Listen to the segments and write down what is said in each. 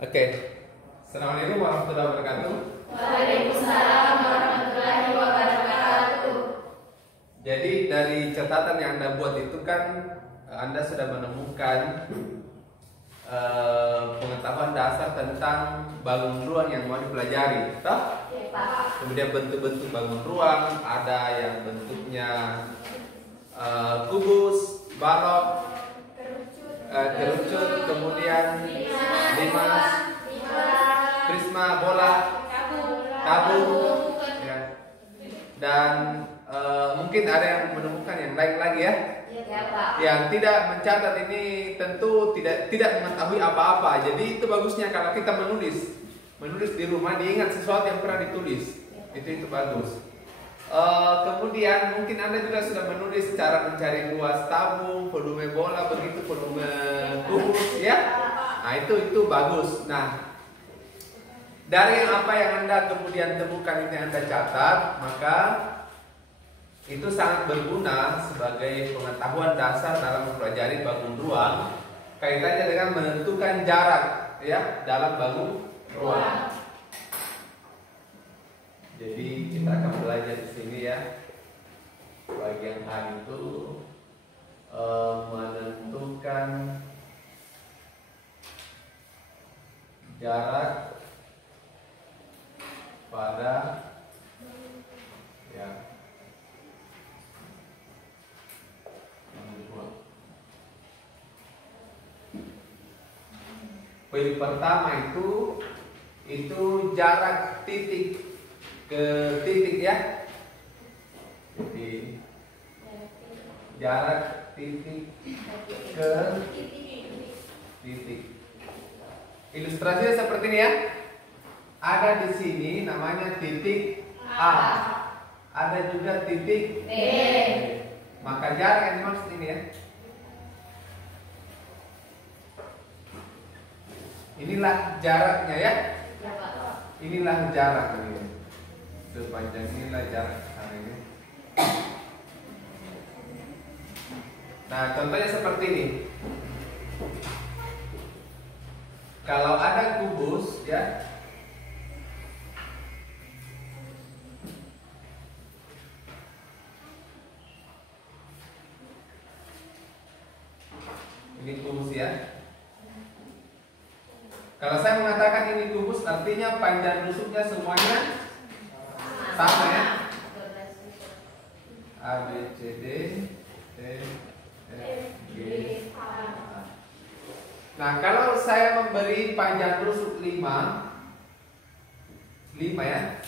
Oke. Assalamualaikum warahmatullahi wabarakatuh. Waalaikumsalam warahmatullahi wabarakatuh. Jadi dari catatan yang Anda buat itu kan Anda sudah menemukan pengetahuan dasar tentang bangun ruang yang mau dipelajari, toh? Ya, Pak. Kemudian bentuk-bentuk bangun ruang, ada yang bentuknya kubus, balok, kerucut, kemudian limas, prisma, bola, tabung, ya. Dan mungkin ada yang menemukan yang lain lagi ya. Ya, Pak. Yang tidak mencatat ini tentu tidak mengetahui apa-apa. Jadi itu bagusnya kalau kita menulis di rumah, diingat sesuatu yang pernah ditulis. Itu bagus. Kemudian mungkin Anda juga sudah menulis cara mencari luas tabung, volume bola, begitu volume kubus, ya. Nah itu bagus. Nah, dari apa yang Anda kemudian temukan ini Anda catat, maka itu sangat berguna sebagai pengetahuan dasar dalam mempelajari bangun ruang, kaitannya dengan menentukan jarak, ya, dalam bangun ruang. Jadi kita akan belajar di sini ya. Bagian hari itu menentukan jarak pada ya poin pertama itu jarak titik ke titik ya. Jadi jarak titik ke titik. Ilustrasinya seperti ini ya. Ada di sini namanya titik A. Ada juga titik B. Maka jarak yang dimaksud ini ya. Inilah jaraknya ya. Inilah jarak ini. Sepanjang inilah jarak sana ini. Nah, contohnya seperti ini. Kalau ada kubus ya, ini kubus ya. Kalau saya mengatakan ini kubus, artinya panjang rusuknya semuanya sama ya. A, B, C, D, E, F, G, H. Nah, kalau saya memberi panjang rusuk 5 ya,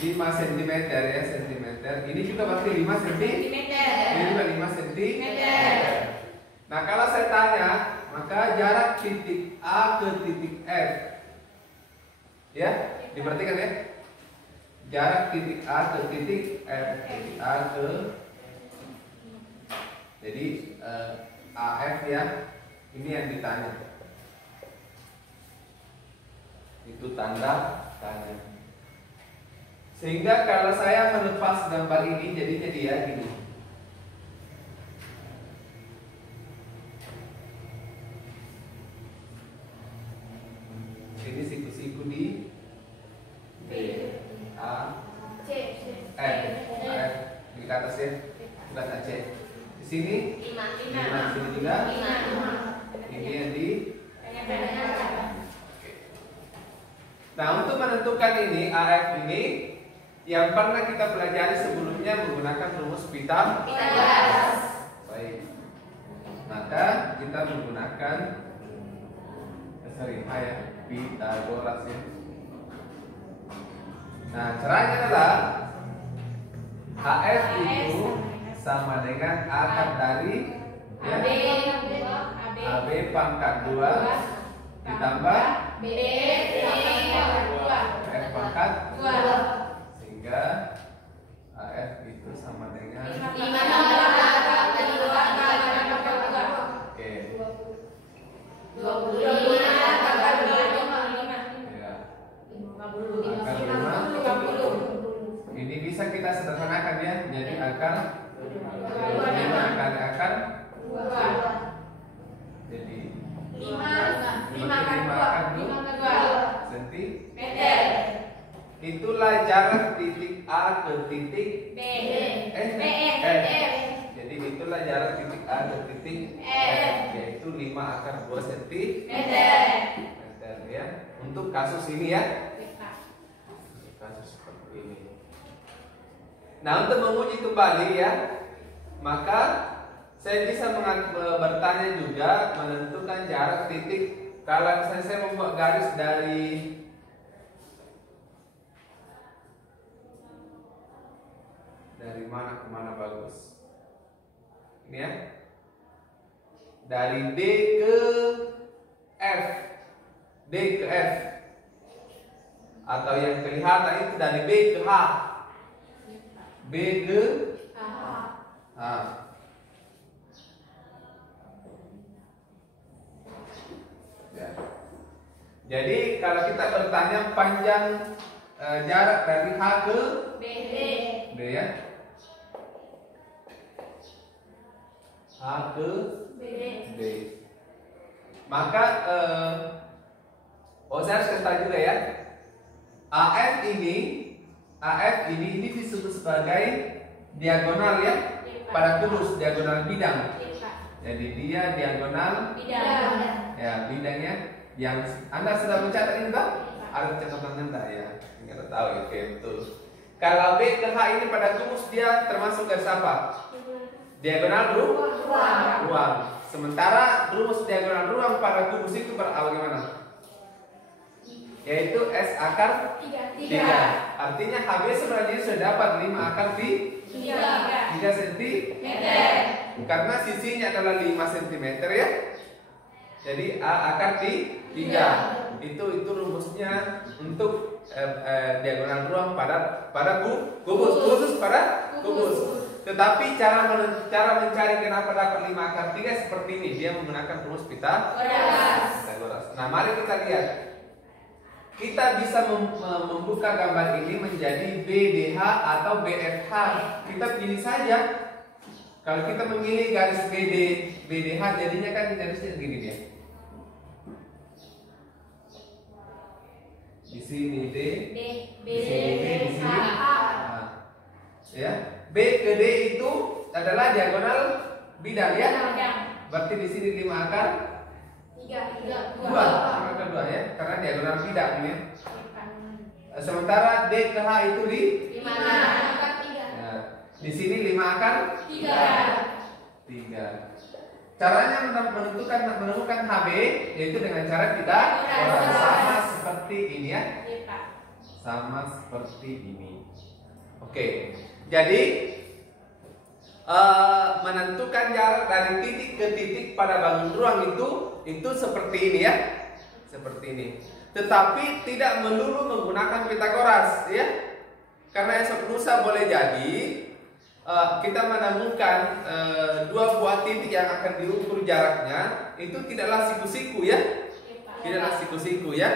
5 cm ya, cm. Ini juga berarti 5 cm. Ini juga 5 cm. Nah, kalau saya tanya, maka jarak titik A ke titik F, ya, diperhatikan ya. Jarak titik A ke titik F, titik A ke, jadi AF ya, ini yang ditanya. Itu tanda tanya. Sehingga kalau saya melepas gambar ini, jadinya dia gini. Ini siku-siku di B, A, F, F di atas ya, bukan A, C. Di sini 5, di sini juga 5. Ini yang di. Nah, untuk menentukan ini AF ini yang pernah kita pelajari sebelumnya menggunakan rumus Pythagoras. Baik. Maka kita menggunakan Pythagoras ya. Nah, caranya adalah AF itu sama dengan akar dari ya, AB pangkat 2 ditambah F pangkat 2. Sehingga AF itu sama dengan 5 kali 2. Oke. 25 akar 5. Ini bisa kita sederhanakan ya, jadi akar 25 kali akar 2. Jadi 5 kali 2. itulah jarak titik A ke titik B. F. Jadi itulah jarak titik A ke titik F, yaitu 5 × 2 cm ya. Untuk kasus ini ya. Kasus seperti ini. Nah, untuk menguji kembali ya, maka saya bisa bertanya juga menentukan jarak titik. Kalau misalnya saya membuat garis dari mana ke mana bagus. Ini ya. Dari D ke F. D ke F. Atau yang kelihatan itu dari B ke H. B ke H. Ya. Jadi kalau kita bertanya panjang jarak dari H ke B ya. H ke B. Maka saya harus kasih tahu juga ya. AF ini disebut sebagai diagonal ya, pada kubus, diagonal bidang. Jadi dia diagonal ya, bidangnya yang Anda sudah mencatat ini Pak? Ada catatan Anda ya? Nggak tahu ya, oke betul. Kalau B ke H ini pada kubus dia termasuk garis apa? Diagonal ruang. Sementara rumus diagonal ruang pada kubus itu bagaimana? Yaitu S akar 3. Artinya HB sebenarnya sudah dapat 5 akar 3 cm. Karena sisinya adalah 5 cm ya. Jadi A akar 3. Itu rumusnya untuk diagonal ruang pada kubus, khusus pada kubus. Tetapi cara mencari kenapa dapat 5 akar 3 seperti ini. Dia menggunakan rumus Pythagoras. Nah, mari kita lihat. Kita bisa membuka gambar ini menjadi BDH atau BFH. Kita pilih saja. Kalau kita memilih garis BDH jadinya kan garisnya begini dia. Di sini D, di sini B, di sini A. Ya. B ke D itu adalah diagonal bidang ya. Berarti di sini 5 akar 2 ya, karena diagonal bidang ini. Sementara D ke H itu di 5 akar 3. Ya, di sini 5 akar 3. Caranya menemukan HB yaitu dengan cara kita sama seperti ini ya. Sama seperti ini. Oke. Jadi menentukan jarak dari titik ke titik pada bangun ruang itu seperti ini ya, seperti ini. Tetapi tidak melulu menggunakan Pythagoras ya, karena esok lusa boleh jadi kita menemukan dua buah titik yang akan diukur jaraknya itu tidaklah siku-siku ya, tidaklah siku-siku ya.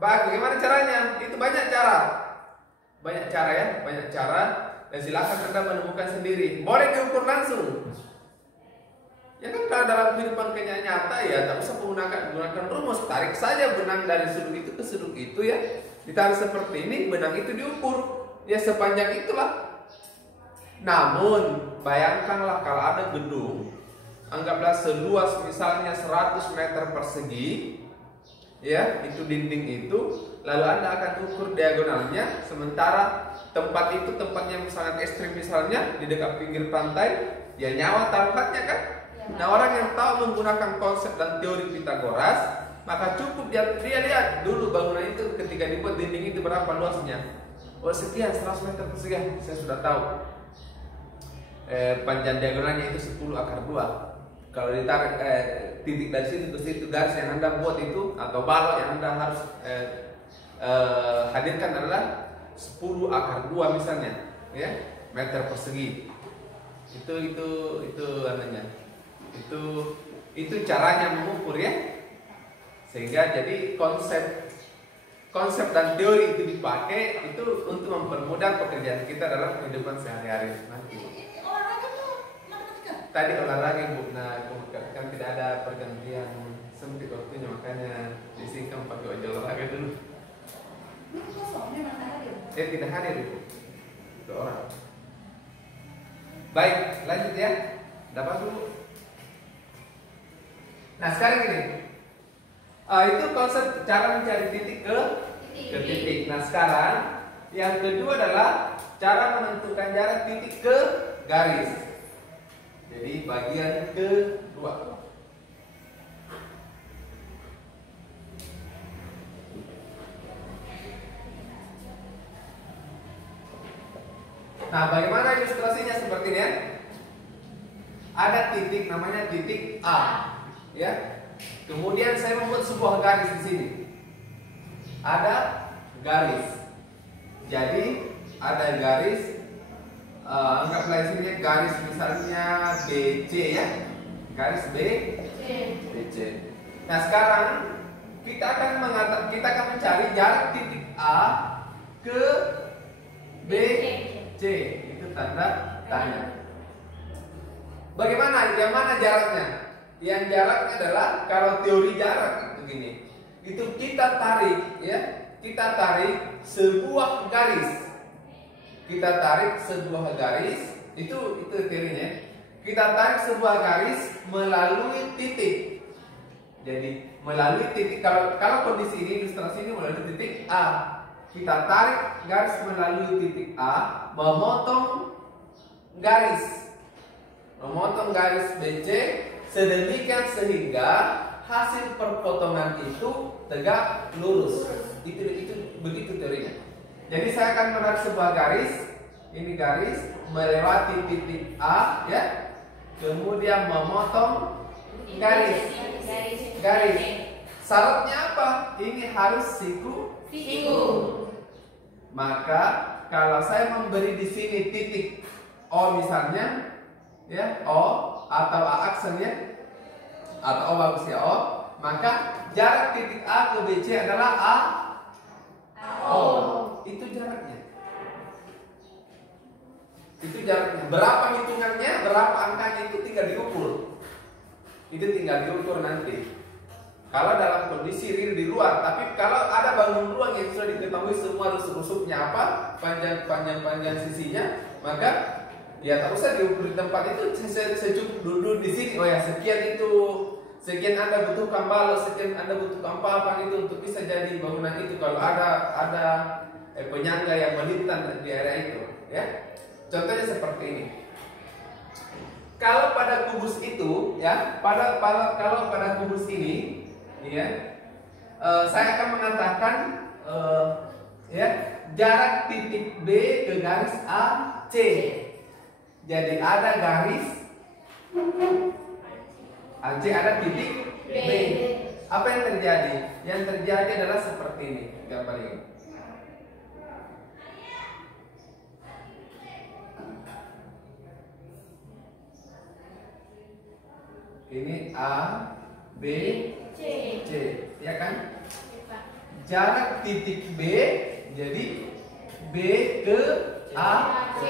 Bagaimana caranya? Itu banyak cara ya, banyak cara. Dan silakan Anda menemukan sendiri. Boleh diukur langsung. Ya kan kalau dalam kehidupan nyata ya, tak usah menggunakan rumus. Tarik saja benang dari sudut itu ke sudut itu ya. Ditarik seperti ini, benang itu diukur. Ya sepanjang itulah. Namun, bayangkanlah kalau ada gedung, anggaplah seluas misalnya 100 meter persegi, ya, itu dinding itu, lalu Anda akan ukur diagonalnya, sementara tempat itu tempat yang sangat ekstrim misalnya di dekat pinggir pantai, ya nyawa taruhannya kan. Nah, orang yang tahu menggunakan konsep dan teori Pythagoras, maka cukup dia lihat dulu bangunan itu ketika dibuat dinding itu berapa luasnya. Oh sekian 100 meter persegi, saya sudah tahu. Panjang diagonalnya itu 10 akar 2. Kalau ditarik titik dari situ ke situ, garis yang Anda buat itu atau balok yang Anda harus hadirkan adalah 10 akar 2 misalnya, ya, meter persegi. Itu namanya. Itu caranya mengukur ya. Sehingga jadi konsep dan teori itu dipakai itu untuk mempermudah pekerjaan kita dalam kehidupan sehari-hari nanti. Tadi olahraga Bu, nah kan tidak ada pergantian sempit waktunya, makanya disingkat pakai olahraga dulu. Tidak hadir itu 2 orang. Baik, lanjut ya. Dapat dulu. Nah sekarang gini, itu konsep cara mencari titik ke titik. Nah sekarang yang kedua adalah cara menentukan jarak titik ke garis. Jadi bagian kedua. Nah, bagaimana ilustrasinya seperti ini ya? Ada titik namanya titik A, ya. Kemudian saya membuat sebuah garis di sini. Ada garis. Jadi ada garis, anggaplah di sini garis misalnya BC ya, garis BC. Nah sekarang kita akan mencari jarak titik A ke BC. Itu tanda tanya. Bagaimana? Yang mana jaraknya? Yang jaraknya adalah kalau teori jarak begini. Itu kita tarik ya. Kita tarik sebuah garis. Kita tarik sebuah garis. Itu teorinya. Kita tarik sebuah garis melalui titik. Jadi melalui titik, kalau kondisi ini ilustrasi ini melalui titik A. Kita tarik garis melalui titik A, memotong garis BC sedemikian sehingga hasil perpotongan itu tegak lurus. Itu begitu teorinya. Jadi saya akan menarik sebuah garis, ini garis melewati titik A ya, kemudian memotong garis. Syaratnya apa? Ini harus siku. Maka kalau saya memberi di sini titik O misalnya, ya O atau A aksennya, atau O bagusnya O, maka jarak titik A ke BC adalah O. Itu jaraknya. Berapa hitungannya, berapa angkanya itu tinggal diukur. Nanti. Kalau dalam kondisi real di luar, tapi kalau ada bangun ruang yang sudah diketahui semua rusuk-rusuknya apa, panjang sisinya, maka ya tak usah diukur di tempat itu. Saya cukup duduk di sini. Oh ya, sekian Anda butuhkan balok, sekian Anda butuhkan papan itu untuk bisa jadi bangunan itu. Kalau ada penyangga yang melintang di area itu, ya. Contohnya seperti ini. Kalau pada kubus itu, ya, kalau pada kubus ini. Ya, saya akan mengatakan ya, jarak titik B ke garis AC. Jadi ada garis AC, ada titik B. Apa yang terjadi? Yang terjadi adalah seperti ini gambar ini. Ini A, B, C, ya kan? Jarak titik B jadi B ke A, C.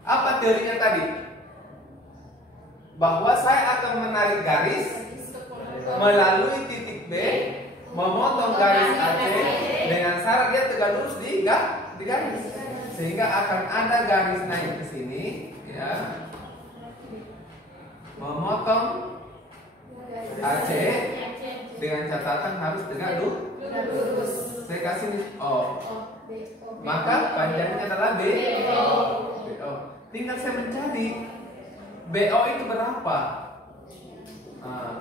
Apa teorinya tadi? Bahwa saya akan menarik garis melalui titik B, memotong garis AC dengan syarat dia tegak lurus di garis, sehingga akan ada garis naik ke sini, ya, memotong AC dengan catatan harus tegak lurus. Saya kasih nih O. Maka panjangnya adalah BO. Tinggal saya mencari BO itu berapa.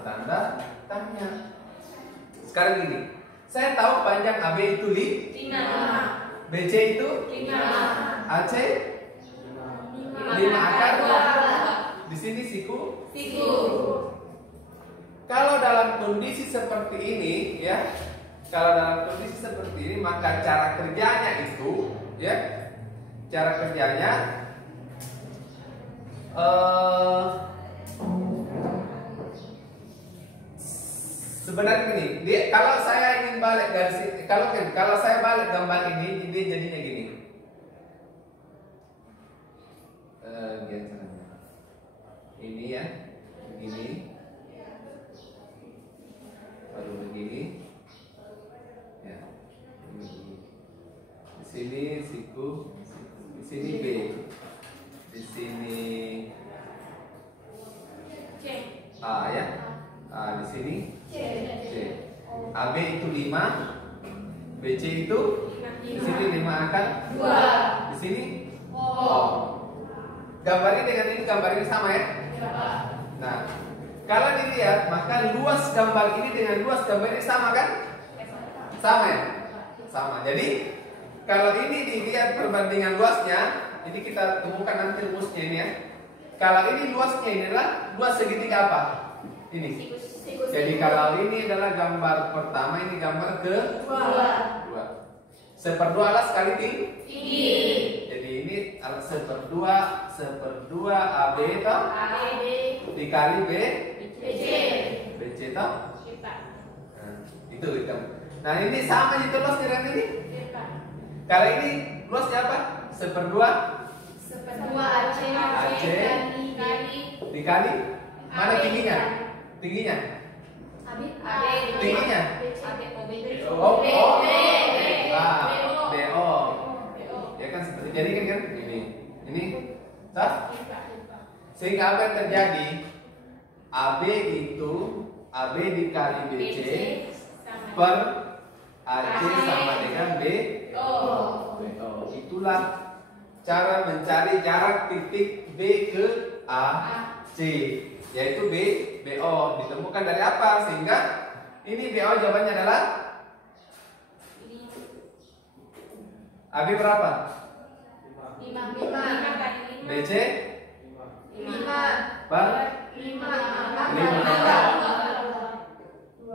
Tanda tanya. Sekarang gini, saya tahu panjang AB itu 5, BC itu 5, AC 5 akar. Di sini siku. Kalau dalam kondisi seperti ini, ya, maka cara kerjanya itu, ya, sebenarnya gini. Kalau saya ingin balik dari sini, kalau saya balik gambar ini, dia jadinya gini. Ini ya, begini. Baru begini, ya, begini. sini C. C. AB itu 5, BC itu di sini 5 akar 2. Di sini O. Gambar ini dengan ini, gambar ini sama ya? Nah, kalau dilihat maka luas gambar ini dengan luas gambar ini sama kan? Sama ya? Sama. Jadi kalau ini dilihat perbandingan luasnya, ini kita temukan nanti rumusnya ini ya. Kalau ini luasnya ini adalah luas segitiga apa? Ini. Jadi kalau ini adalah gambar pertama, ini gambar kedua. 1/2 alas kali tinggi. Jadi ini alas 1/2 AB itu dikali BC itu. Itu itu. Nah ini sama itu luasnya dengan ini. Kalau ini luasnya apa? 1/2 AC dikali mana tingginya? Tingginya? Tingginya? BO. Ya kan seperti jadi kan ini sah? Sehingga apa yang terjadi? AB itu AB dikali BC per AC sama dengan BO. Itulah cara mencari jarak titik B ke AC, yaitu BO. Ditemukan dari apa? Sehingga ini BO jawabannya adalah AB berapa? 5. BC 5 per 5.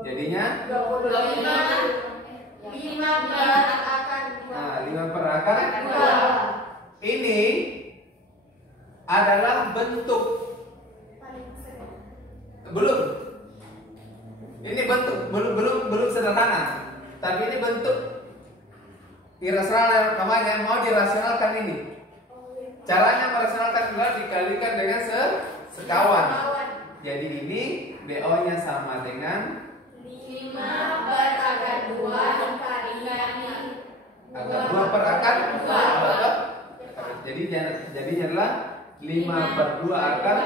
jadinya 5 per akar 2. Ini adalah bentuk belum. Ini bentuk belum sederhana, tapi ini bentuk irasional namanya. Mau dirasionalkan ini. Caranya merasionalkan adalah dikalikan dengan sekawan. Jadi ini BO-nya sama dengan 5 per akar 2 dikali akar 2 per akar 2. Jadinya adalah 5/2 akar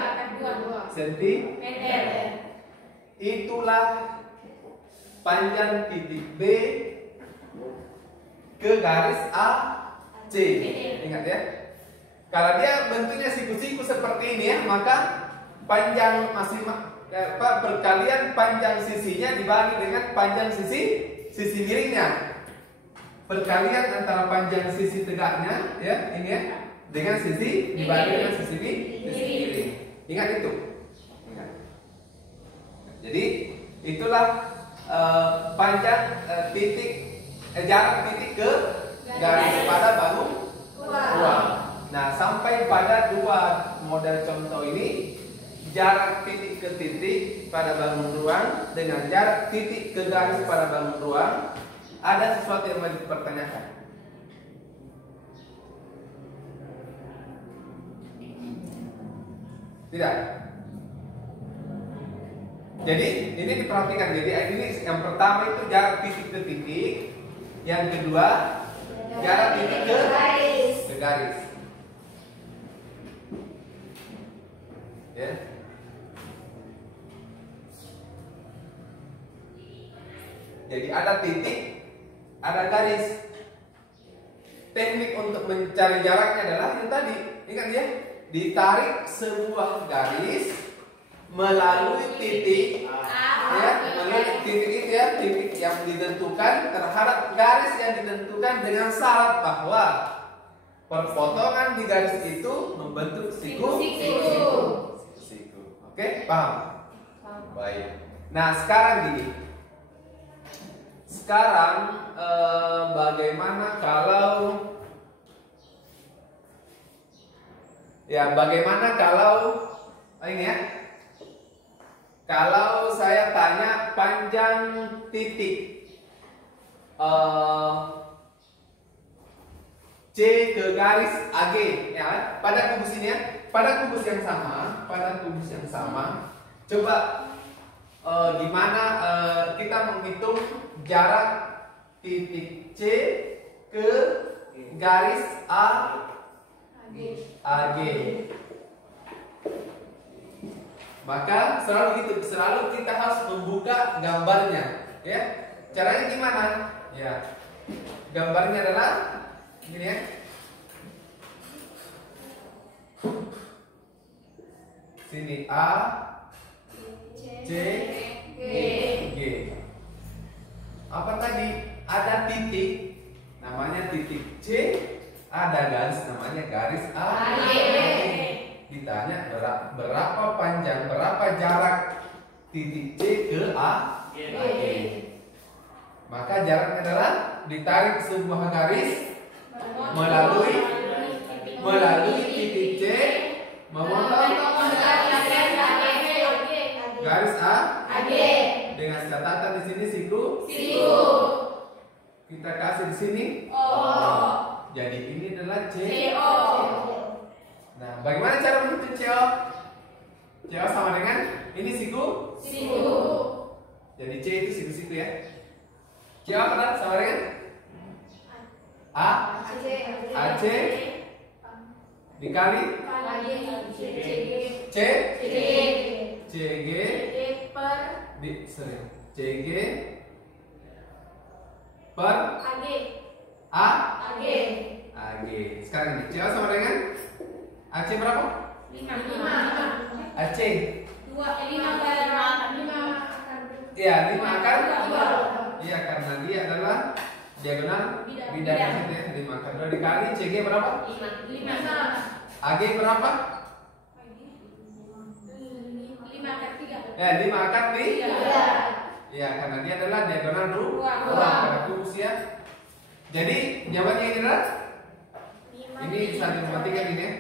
sentimeter. Itulah panjang titik B ke garis AC. Ingat ya. Kalau dia bentuknya siku-siku seperti ini ya, maka panjang perkalian panjang sisinya dibagi dengan panjang sisi miringnya. Perkalian antara panjang sisi tegaknya ya, ini ya, dengan sisi dibagi dengan sisi miring. Ingat itu. Ingat. Jadi itulah panjang jarak titik ke garis pada bangun ruang. Nah, sampai pada dua model contoh ini, jarak titik ke titik pada bangun ruang dengan jarak titik ke garis pada bangun ruang, ada sesuatu yang mau dipertanyakan. Tidak. Jadi ini diperhatikan. Jadi ini yang pertama itu jarak titik ke titik, yang kedua jarak titik ke garis. Ya. Jadi ada titik, ada garis. Teknik untuk mencari jaraknya adalah yang tadi, ingat ya, ditarik sebuah garis melalui titik, ya, melalui titik itu ya, titik yang ditentukan terhadap garis yang ditentukan dengan syarat bahwa perpotongan di garis itu membentuk siku. Oke, paham? Baik. Nah, sekarang gini. Sekarang bagaimana kalau ini ya? Kalau saya tanya panjang titik C ke garis AG ya, pada kubus ini ya, pada kubus yang sama, coba gimana kita menghitung jarak titik C ke garis AG. Maka selalu gitu, selalu kita harus membuka gambarnya, ya. Caranya gimana? Ya, gambarnya adalah ini ya. Sini A, C, G. Apa tadi? Ada titik, namanya titik C. Ada garis, namanya garis A. Ditanya berapa panjang, berapa jarak titik C ke A, G. Maka jaraknya adalah ditarik sebuah garis melalui titik C, memotong garis A, dengan catatan di sini siku. Kita kasih di sini jadi ini adalah C. Nah, bagaimana cara menghitung CO? CO sama dengan ini siku. Jadi C itu siku-siku ya. CO apa sama dengan A, AC dikali C, CG CG per A, AG. Sekarang ini CO sama dengan AC berapa? 5. AC. 5 Iya, 5 akar 2. Iya, karena dia adalah diagonal bidang itu ya. 5 akar 2 dikali CG berapa? 5. AG berapa? 5 akar 3. Ya, 5 akar 3. Iya, karena dia adalah diagonal 2 karena kubus ya. Jadi jawabannya ini adalah ini 1,3 ini ya.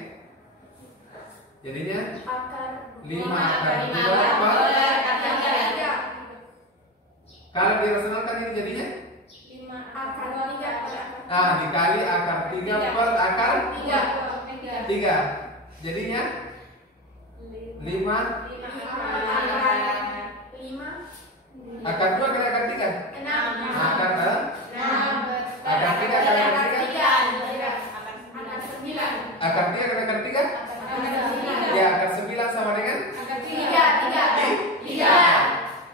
Jadinya 5 akar 2 per. Kalau dirasionalkan ini jadinya 5 akar 3. nah dikali akar 3 per akar 3. Jadinya 5 akar 2 kali akar 3. 6. Akar 3 kali akar 3. Akar 3 kali akar 3. Ya, akar 9 sama dengan 3.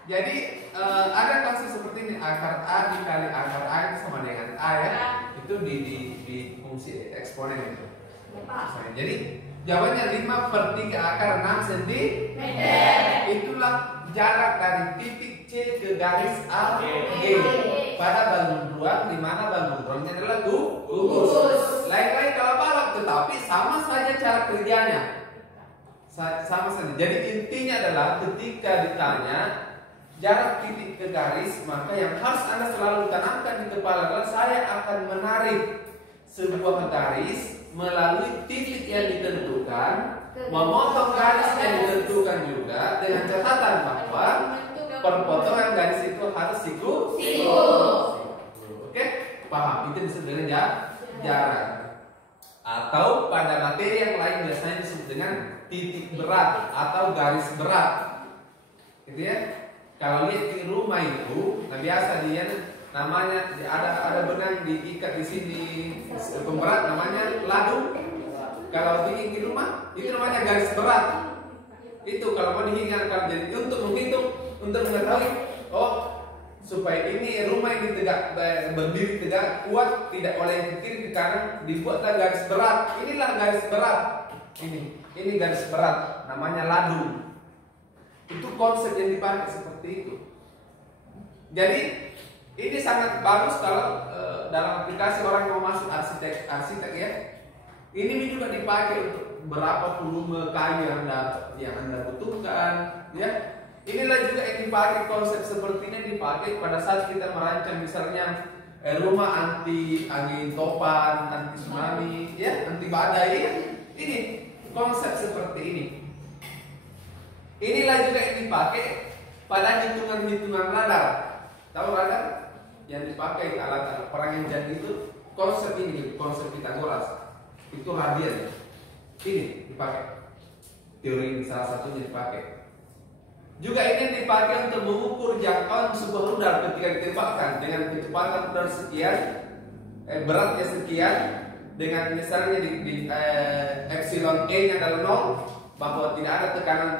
Jadi ada konsep seperti ini, akar A dikali akar A itu sama dengan A ya. Itu di fungsi eksponen itu. Jadi jawabannya 5/3 akar 6 cm. Itulah jarak dari titik C ke garis A, G pada balon ruang, di mana balon ruangnya adalah gugus. Lain-lain kalau balok, tetapi sama saja cara kerjanya. Sama saja. Jadi intinya adalah ketika ditanya jarak titik ke garis, maka yang harus Anda selalu tanamkan di kepala adalah saya akan menarik sebuah garis melalui titik yang ditentukan, memotong garis yang ditentukan juga dengan catatan bahwa perpotongan garis itu harus siku. Oke, paham? Itu disebut dengan jarak. Atau pada materi yang lain biasanya disebut dengan titik berat atau garis berat. Gitu ya. Kalau lihat di rumah itu, nah biasa dia namanya ada benang diikat di sini pemberat namanya ladu. Kalau bikin di rumah itu namanya garis berat. Itu kalau mau dihingarkan jadi untuk menghitung, untuk mengetahui supaya ini rumah ini tegak berdiri tegak kuat, tidak oleh ke kiri ke kanan, dibuatlah garis berat. Inilah garis berat. Ini garis berat namanya ladu. Itu konsep yang dipakai seperti itu. Jadi ini sangat bagus kalau dalam aplikasi orang yang mau masuk arsitek ya. Ini juga dipakai untuk berapa volume kayu yang anda butuhkan, ya. Inilah juga yang dipakai konsep seperti ini dipakai pada saat kita merancang misalnya rumah anti angin topan, anti tsunami, ya, anti badai. Ya. Ini konsep seperti ini. Inilah juga yang dipakai pada hitungan-hitungan radar. Tahu radar? Yang dipakai alat-alat perang yang jadi itu konsep ini, konsep Pythagoras. Itu radian. Ini dipakai. Teori ini salah satunya dipakai. Juga ini dipakai untuk mengukur jangkauan sebuah rudal ketika ditembakkan dengan kecepatan rudal sekian, beratnya sekian, dengan misalnya di epsilon E nya adalah 0, bahwa tidak ada tekanan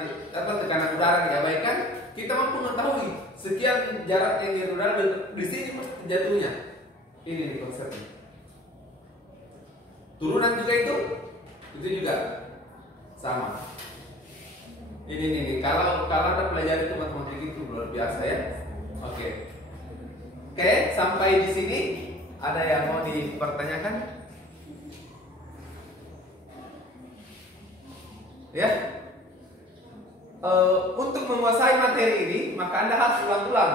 udara diabaikan, kita mampu mengetahui sekian jarak yang udara di sini jatuhnya. Ini nih konsepnya. Turunan juga itu juga sama. Ini kalau Anda pelajari itu matematika itu luar biasa ya. Oke, sampai di sini ada yang mau dipertanyakan? Ya, untuk menguasai materi ini maka Anda harus ulang-ulang.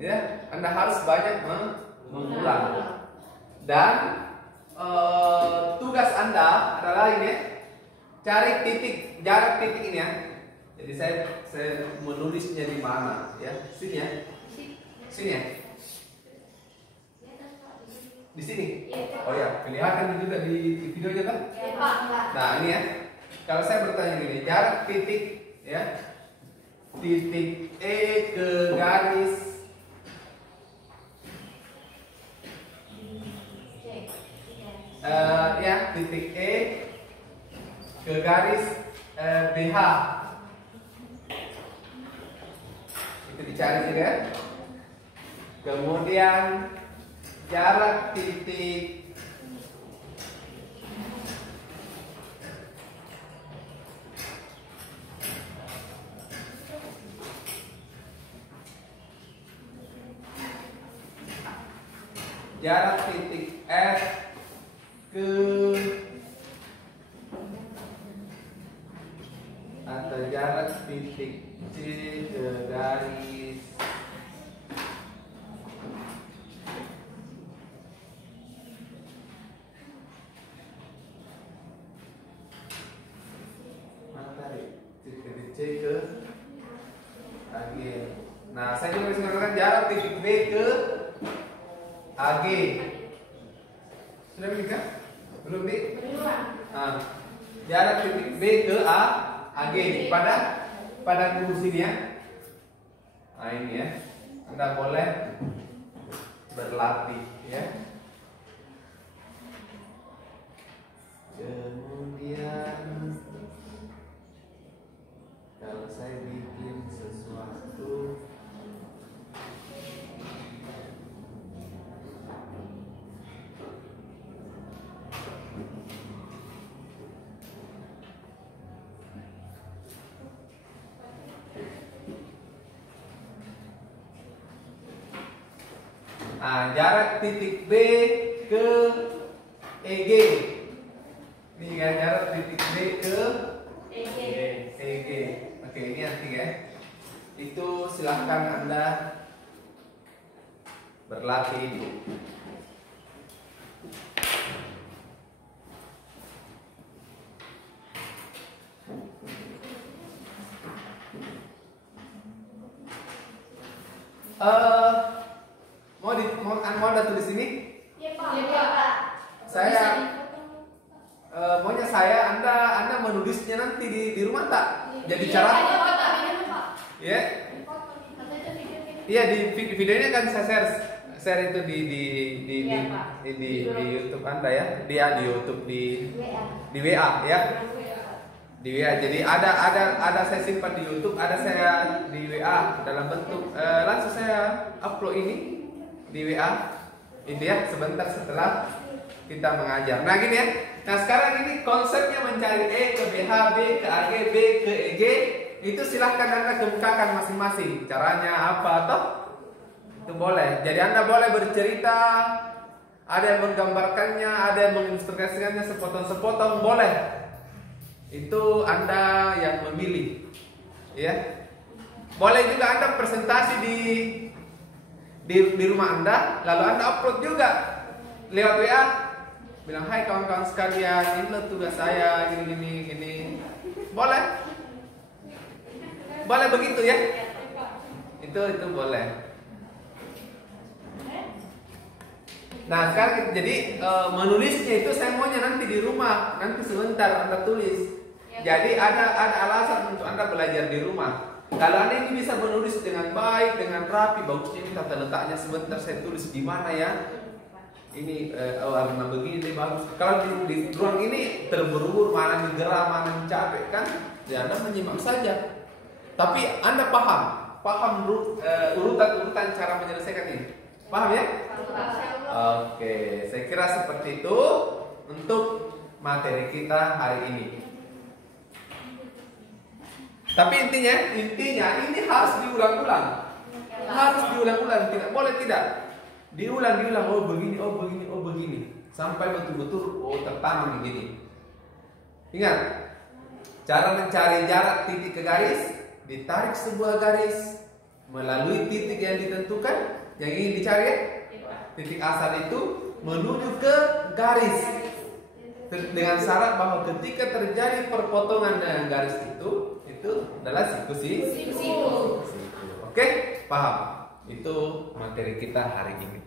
Ya, Anda harus banyak mengulang. Dan tugas Anda adalah ini ya, cari jarak titik ini ya. Jadi saya menulisnya di mana ya? Sini ya. Sini ya. Di sini. Oh ya, kelihatan juga di videonya kan? Nah, ini ya. Kalau saya bertanya gini, jarak titik ya, titik E ke garis ya, titik E ke garis BH itu dicari juga ya. Kemudian jarak titik F ke atau jarak titik C ke garis titik C ke AG. Nah, saya juga bisa mengatakan jarak titik B ke AG. Sudah bisa? Belum nih? Belum. Jarak titik B ke AG pada kurus ini ya. Nah, ini ya. Anda boleh berlatih ya. Kemudian kalau saya bikin sesuatu jarak titik B ke EG. Ini kan jarak titik B ke EG. Oke, ini nanti ya. Itu silahkan Anda berlatih. Mau ada tulis ini? Iya Pak. Saya maunya Anda menulisnya nanti di rumah tak? Jadi cara ya? Iya, di videonya kan saya share itu di YouTube Anda ya. Di YouTube di WA ya. Di WA. Jadi ada saya simpan di YouTube, ada saya di WA dalam bentuk langsung saya upload ini di WA. Ini ya, sebentar setelah kita mengajar. Nah, gini ya. Nah, sekarang ini konsepnya mencari E ke BH, B ke AG, B ke EG. Itu silahkan Anda kemukakan masing-masing. Caranya apa toh? Itu boleh. Jadi Anda boleh bercerita, ada yang menggambarkannya, ada yang mengilustrasikannya sepotong-sepotong, boleh. Itu Anda yang memilih. Ya. Boleh juga Anda presentasi di rumah Anda, lalu Anda upload juga lewat WA, bilang hai kawan-kawan sekalian, ini loh tugas saya, gini. Boleh begitu ya? Itu boleh. Nah, sekarang jadi menulisnya itu saya maunya nanti di rumah, nanti sebentar Anda tulis. Jadi ada alasan untuk Anda belajar di rumah. Kalau Anda ini bisa menulis dengan baik, dengan rapi, bagusnya ini tata letaknya sebentar saya tulis di mana ya. ini warna begini lebih bagus. Kalau di ruang ini terburu-buru, mana nih gerah, mana nih capek kan, ya Anda menyimak saja. Tapi Anda paham urutan-urutan cara menyelesaikan ini. Paham ya? Oke, saya kira seperti itu untuk materi kita hari ini. Tapi intinya ini harus diulang-ulang. Harus diulang-ulang, tidak boleh tidak. Diulang, oh begini, sampai betul-betul tertanam begini. Ingat, cara mencari jarak titik ke garis, ditarik sebuah garis melalui titik yang ditentukan, yang ingin dicari ya? Titik asal itu menuju ke garis. Dengan syarat bahwa ketika terjadi perpotongan dengan garis itu adalah siku. Oke, paham? Itu materi kita hari ini.